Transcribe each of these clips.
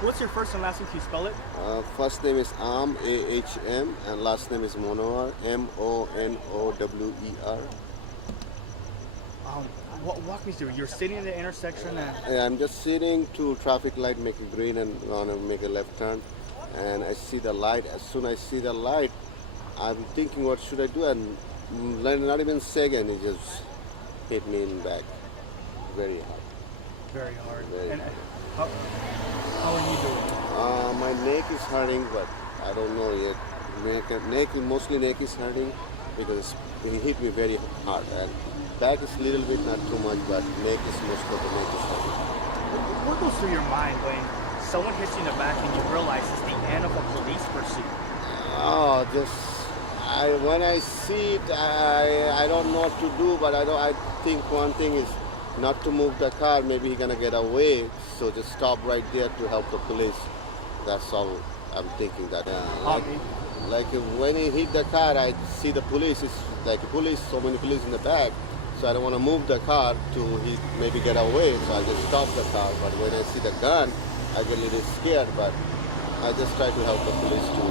What's your first and last name? Can you spell it? First name is Ahm, A-H-M, and last name is Monowar, M-O-N-O-W-E-R. Walk me through. You're sitting at the intersection and... Yeah, I'm just sitting to traffic light, make a green and want to make a left turn. And I see the light. As soon as I see the light, I'm thinking, what should I do? And not even a second, it just hit me in the back. Very hard. Very hard. Very and hard. How are you doing? My neck is hurting, but I don't know yet. Mostly neck is hurting because it hit me very hard. And back is a little bit, not too much, but neck is most of the neck is hurting. What goes through your mind when someone hits you in the back and you realize it's the end of a police pursuit? Oh, when I see it, I don't know what to do, but I think one thing is not to move the car. Maybe he's gonna get away, so just stop right there to help the police. That's all I'm thinking. That like when he hit the car, I see the police. It's like so many police in the back. So I don't want to move the car to he maybe get away. So I just stop the car. But when I see the gun, I get a little scared. But I just try to help the police too,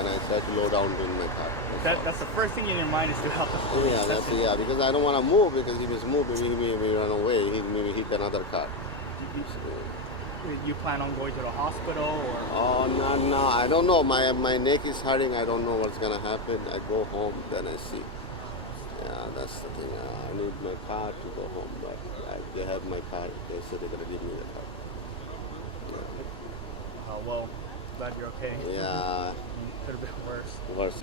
and I try to low down in my car. That's the first thing in your mind is to help the police. Yeah, because I don't want to move, because if he's moving, he may run away. He may hit another car. You plan on going to the hospital or? Oh no, I don't know. My neck is hurting. I don't know what's gonna happen. I go home, then I see. Yeah, that's the thing. I need my car to go home, but they have my car. They said they're gonna give me the car. Oh well, glad you're okay. Yeah. Could have been worse. Worse.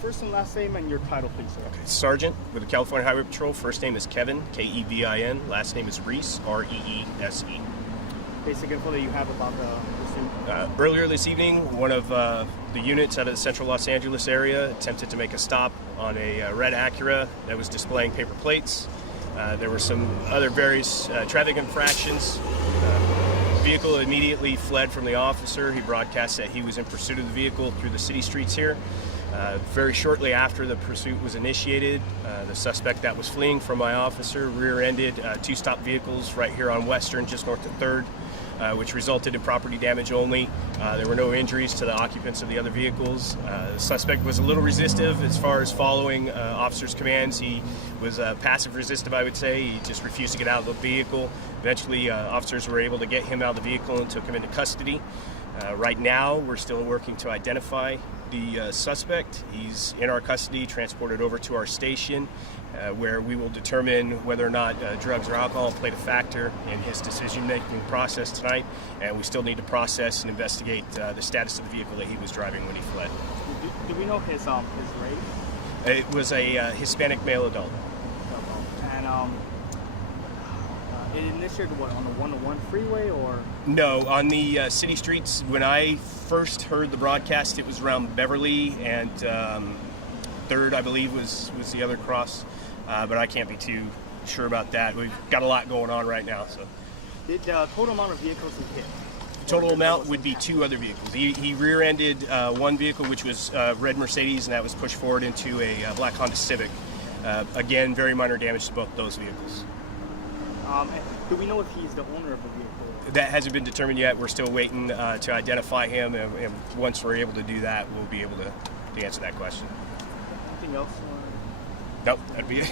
First and last name and your title, please, sir. Okay. Sergeant with the California Highway Patrol. First name is Kevin, K-E-V-I-N. Last name is Reese, R-E-E-S-E. Basic info that you have about the pursuit. Earlier this evening, one of the units out of the central Los Angeles area attempted to make a stop on a red Acura that was displaying paper plates. There were some other various traffic infractions. The vehicle immediately fled from the officer. He broadcast that he was in pursuit of the vehicle through the city streets here. Very shortly after the pursuit was initiated, the suspect that was fleeing from my officer rear-ended two stopped vehicles right here on Western, just north of 3rd, which resulted in property damage only. There were no injuries to the occupants of the other vehicles. The suspect was a little resistive as far as following officer's commands. He was passive resistive, I would say. He just refused to get out of the vehicle. Eventually, officers were able to get him out of the vehicle and took him into custody. Right now, we're still working to identify the suspect. He's in our custody, transported over to our station, where we will determine whether or not drugs or alcohol played a factor in his decision-making process tonight, and we still need to process and investigate the status of the vehicle that he was driving when he fled. Do we know his race? It was a Hispanic male adult. And it initiated what, on the 101 freeway or? No, on the city streets. When I first heard the broadcast, it was around Beverly and 3rd, I believe, was the other cross, but I can't be too sure about that. We've got a lot going on right now. So, Did total amount of vehicles he hit? total amount would be 2 other vehicles. He rear-ended one vehicle, which was red Mercedes, and that was pushed forward into a black Honda Civic. Again, very minor damage to both those vehicles. And do we know if he's the owner of the vehicle? That hasn't been determined yet. We're still waiting to identify him, and once we're able to do that, we'll be able to answer that question. Anything else? Nope, that'd be it.